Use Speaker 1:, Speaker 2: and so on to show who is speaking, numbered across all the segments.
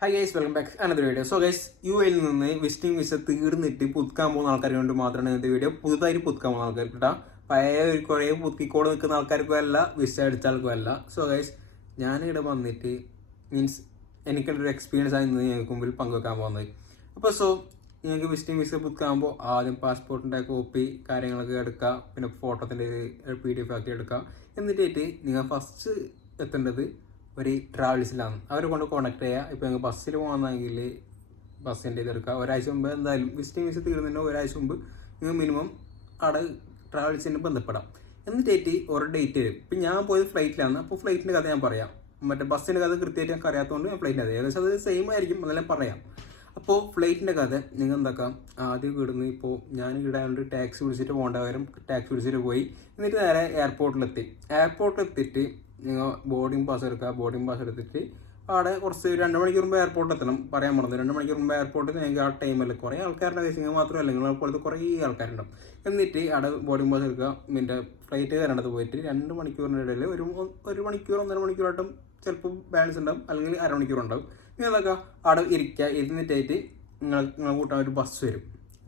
Speaker 1: Hi guys welcome back another video so guys U എയിൽ നിന്ന് visiting visa തീർന്നിട്ട് പുതുക്കാൻ പോകുന്ന ആൾക്കാർ കൊണ്ട് മാത്രമാണ് ഇന്നത്തെ വീഡിയോ പുതുതായിട്ട് പുതുക്കാൻ പോകുന്ന ആൾക്കാർക്ക് കേട്ടോ പഴയ ഒരു കുറേ പുതുക്കിക്കോട് നിൽക്കുന്ന ആൾക്കാർക്കും അല്ല വിസ അടിച്ച ആൾക്കും അല്ല സോ ഗൈസ് ഞാനിവിടെ വന്നിട്ട് മീൻസ് എനിക്കുള്ളൊരു എക്സ്പീരിയൻസ് ആയിരുന്നു ഞങ്ങൾക്ക് മുമ്പിൽ പങ്കുവെക്കാൻ പോകുന്നത്. അപ്പോൾ സോ നിങ്ങൾക്ക് വിസിറ്റിംഗ് വിസ പുതുക്കാകുമ്പോൾ ആദ്യം പാസ്പോർട്ടിന്റെ കോപ്പി കാര്യങ്ങളൊക്കെ എടുക്കുക പിന്നെ ഫോട്ടോത്തിന്റെ പി ഡി എഫ് ആക്കി എടുക്കുക. എന്നിട്ടായിട്ട് നിങ്ങൾ ഫസ്റ്റ് എത്തേണ്ടത് ഒരു ട്രാവൽസിലാണ് അവരെ കൊണ്ട് കോണക്ട് ചെയ്യുക ഇപ്പോൾ ഞങ്ങൾ ബസ്സിൽ പോകുകയാണെങ്കിൽ ബസ്സിന്റെ ഇതെടുക്കുക ഒരാഴ്ച മുമ്പ് എന്തായാലും വിസിറ്റിംഗ് വിസ തീർന്നതിന് ഒരാഴ്ച മുമ്പ് നിങ്ങൾ മിനിമം അവിടെ ട്രാവൽസിന് ബന്ധപ്പെടാം. എന്നിട്ടേറ്റ് ഓരോ ഡേറ്റ് വരും. ഇപ്പം ഞാൻ പോയത് ഫ്ലൈറ്റിലാണ് അപ്പോൾ ഫ്ലൈറ്റിന്റെ കഥ ഞാൻ പറയാം. മറ്റേ ബസ്സിന്റെ കഥ കൃത്യമായിട്ട് ഞങ്ങൾക്ക് അറിയാത്തതുകൊണ്ട് ഞാൻ ഫ്ലൈറ്റിന്റെ കഥ ഏകദേശം അത് സെയിം ആയിരിക്കും അതെല്ലാം പറയാം. അപ്പോൾ ഫ്ലൈറ്റിന്റെ കഥ നിങ്ങൾ എന്താക്കാം ആദ്യം കിടന്ന് ഇപ്പോൾ ഞാൻ ആയതുകൊണ്ട് ടാക്സി വിളിച്ചിട്ട് പോകേണ്ട കാര്യം ടാക്സി വിളിച്ചിട്ട് പോയി. എന്നിട്ട് നേരെ എയർപോർട്ടിലെത്തി. എയർപോർട്ടിലെത്തിയിട്ട് നിങ്ങൾ ബോർഡിംഗ് പാസ് എടുക്കുക. ബോർഡിംഗ് പാസ് എടുത്തിട്ട് അവിടെ കുറച്ച് രണ്ട് മണിക്കൂർ മുമ്പ് എയർപോർട്ടിൽ എത്തണം പറയാൻ മറന്നു രണ്ട് മണിക്കൂർ മുമ്പ് എയർപോർട്ടിൽ നിങ്ങൾക്ക് ആ ടൈമിൽ കുറേ ആൾക്കാരുടെ കേസിങ്ങൾ മാത്രമല്ല നിങ്ങളെ പോലത്തെ കുറേ ആൾക്കാരുണ്ടാവും. എന്നിട്ട് അവിടെ ബോർഡിംഗ് പാസ് എടുക്കുക. പിന്നെ ഫ്ലൈറ്റ് കയറേണ്ടത് പോയിട്ട് രണ്ട് മണിക്കൂറിന്റെ ഇടയിൽ ഒരു ഒരു മണിക്കൂർ ഒന്നര മണിക്കൂറായിട്ടും ചിലപ്പോൾ ബാലൻസ് ഉണ്ടാവും. അല്ലെങ്കിൽ അരമണിക്കൂർ ഉണ്ടാവും. നിങ്ങൾ എന്താക്കുക അവിടെ ഇരിക്കുക ഇരുന്നിട്ടായിട്ട് നിങ്ങൾ നിങ്ങളെ കൂട്ടാൻ ഒരു ബസ് വരും.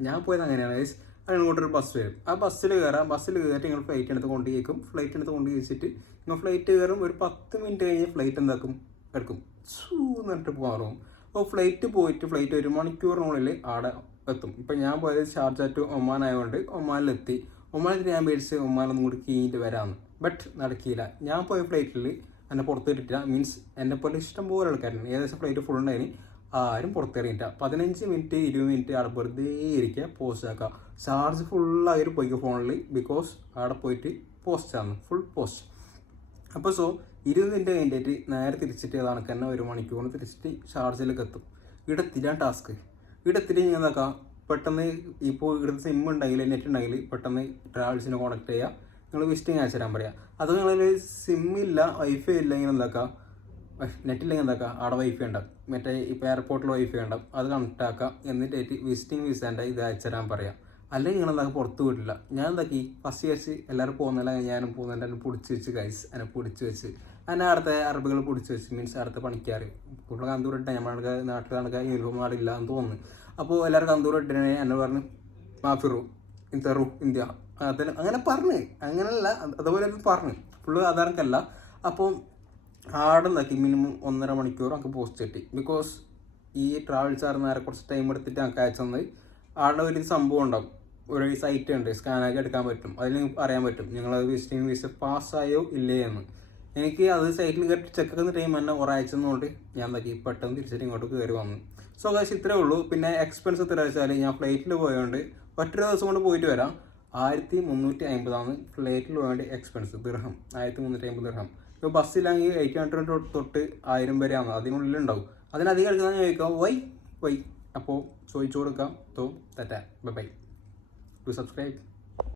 Speaker 1: ഞാൻ പോയത് അങ്ങനെയാണ് ഗൈസ് അതിന് കൂട്ടൊരു ബസ് വരും. ആ ബസ്സിൽ കയറാം ബസ്സിൽ കയറിയിട്ട് നിങ്ങൾ ഫ്ലൈറ്റ് എടുത്ത് കൊണ്ട് കേൾക്കും ഫ്ലൈറ്റ് എടുത്ത് കൊണ്ട് കഴിച്ചിട്ട് നിങ്ങൾ ഫ്ലൈറ്റ് കയറും ഒരു പത്ത് മിനിറ്റ് കഴിഞ്ഞ് ഫ്ലൈറ്റ് എന്താക്കും? എടുക്കും. സൂ എന്നിട്ട് മാറും. അപ്പോൾ ഫ്ലൈറ്റ് പോയിട്ട് ഫ്ലൈറ്റ് ഒരു മണിക്കൂറിനുള്ളിൽ അവിടെ എത്തും. ഇപ്പം ഞാൻ പോയത് ഷാർജ ടു ഒമാൻ ആയതുകൊണ്ട് ഒമാനിലെത്തി. ഒമാനിൽ ഞാൻ പേടിച്ച് ഒമാനൊന്നും കൂടി കഴിഞ്ഞിട്ട് വരാമെന്ന് ബട്ട് നടക്കിയില്ല. ഞാൻ പോയ ഫ്ലൈറ്റിൽ എന്നെ പുറത്തിട്ടില്ല മീൻസ് എന്നെ പോലെ ഇഷ്ടം പോലെ ആൾക്കാരുണ്ട്. ഏകദേശം ഫ്ലൈറ്റ് ഫുൾ ഉണ്ടായിന്. ആരും പുറത്തിറങ്ങിയില്ല. പതിനഞ്ച് മിനിറ്റ് ഇരുപത് മിനിറ്റ് അവിടെ വെറുതെ ഇരിക്കുക പോസ്റ്റ് ആക്കുക. ചാർജ് ഫുള്ളായിട്ട് പോയി ഫോണിൽ ബിക്കോസ് അവിടെ പോയിട്ട് പോസ്റ്റ് ആണ്. ഫുൾ പോസ്റ്റ് അപ്പോൾ സോ ഇരുപത് മിനിറ്റ് കഴിഞ്ഞിട്ട് നേരെ തിരിച്ചിട്ട് അതാണ് തന്നെ ഒരു മണിക്കൂറിന് തിരിച്ചിട്ട് ചാർജിലേക്ക് എത്തും. ഇവിടെ ടാസ്ക് ഇവിടെ എത്തിയിട്ട് ഞാൻ നോക്കാം. പെട്ടെന്ന് ഇപ്പോൾ ഇവിടുത്തെ സിം നെറ്റ് ഉണ്ടെങ്കിൽ പെട്ടെന്ന് ട്രാവൽസിനെ കോൺടാക്ട് ചെയ്യുക. നിങ്ങൾ വിസിറ്റിംഗ് അയച്ചു തരാൻ പറയാം. അത് നിങ്ങളിൽ സിം ഇല്ല വൈഫൈ ഇല്ല ഇങ്ങനെ എന്താക്കാം? നെറ്റില്ലെങ്കിൽ എന്താക്കുക അവിടെ വൈഫൈ ഉണ്ടാവും മറ്റേ ഇപ്പോൾ എയർപോർട്ടിൽ വൈഫൈ ഉണ്ടാവും അത് കണക്ട് ആക്കുക എന്നിട്ട് വിസിറ്റിംഗ് വിസേന്റെ ഇത് അയച്ചു തരാൻ പറയാം. അല്ലെങ്കിൽ നിങ്ങൾ എന്താക്കുക പുറത്ത് വിട്ടില്ല ഞാൻ എന്താക്കി? ഫസ്റ്റ് കഴിച്ച് എല്ലാവരും പോകുന്നില്ല ഞാനും പോകുന്നില്ല എന്നെ പിടിച്ച് വെച്ച് കൈസ് എന്നെ പിടിച്ച് വെച്ച്. എന്നെ അടുത്ത അറബികൾ പിടിച്ച് വെച്ച് മീൻസ് അടുത്ത പണിക്കാർ കൂടുതൽ കന്തൂർ ഇട്ട ഞാൻ നാട്ടിൽ നടക്കുക യൂണിഫോം നാടില്ല എന്ന് തോന്നുന്നു. അപ്പോൾ എല്ലാവരും കന്തൂർ ഇട്ടിനെ എന്നെ പറഞ്ഞ് മാഫിറു ഇന്ററു ഇന്ത്യ. അതിന് അങ്ങനെ പറഞ്ഞ്. അങ്ങനെയല്ല അതുപോലെ പറഞ്ഞു. ഫുള്ള് ആധാർക്കല്ല അപ്പം ആടെ നോക്കി മിനിമം ഒന്നര മണിക്കൂർ നമുക്ക് പോസ്റ്റ് കിട്ടി. ബിക്കോസ് ഈ ട്രാവൽ ചാർ നേരെ കുറച്ച് ടൈം എടുത്തിട്ട് നമുക്ക് അയച്ചു തന്നത് ആടെ ഒരു സംഭവം ഉണ്ടാകും ഒരു സൈറ്റ് ഉണ്ട് സ്കാനാക്കി എടുക്കാൻ പറ്റും. അതിൽ അറിയാൻ പറ്റും. നിങ്ങൾ വിസിറ്റിംഗ് വിസ പാസ്സായോ ഇല്ലേ എന്ന്. എനിക്ക് അത് സൈറ്റിൽ കയറി ചെക്ക് ചെയ്യുന്ന ടൈം തന്നെ ഒരാഴ്ച എന്നുകൊണ്ട് ഞാൻ നോക്കി പെട്ടെന്ന് തിരിച്ചിട്ട് ഇങ്ങോട്ട് കയറി വന്നു. സോ കാശ് ഇത്രേ ഉള്ളൂ. പിന്നെ എക്സ്പെൻസ് എത്ര വെച്ചാൽ ഞാൻ ഫ്ലൈറ്റിൽ പോയതുകൊണ്ട് ഒറ്റ ദിവസം കൊണ്ട് പോയിട്ട് വരാം. ആയിരത്തി മുന്നൂറ്റി അമ്പതാണ് ഫ്ലൈറ്റിൽ പോയതുകൊണ്ട് എക്സ്പെൻസ് ദൃഹം ആയിരത്തി മുന്നൂറ്റി അമ്പത് ദൃഹം ഇപ്പോൾ ബസ്സിലാണെങ്കിൽ എയ്റ്റ് ഹൺഡ്രഡ് തൊട്ട് ആയിരം വരെയാണ് അതിനുള്ളിൽ ഉണ്ടാവും. അതിനധികം എടുക്കുന്ന ചോദിക്കാം വൈ വൈ. അപ്പോൾ ചോദിച്ചു കൊടുക്കാം. തോ തെറ്റാ ബൈ ബൈ ടു സബ്സ്ക്രൈബ്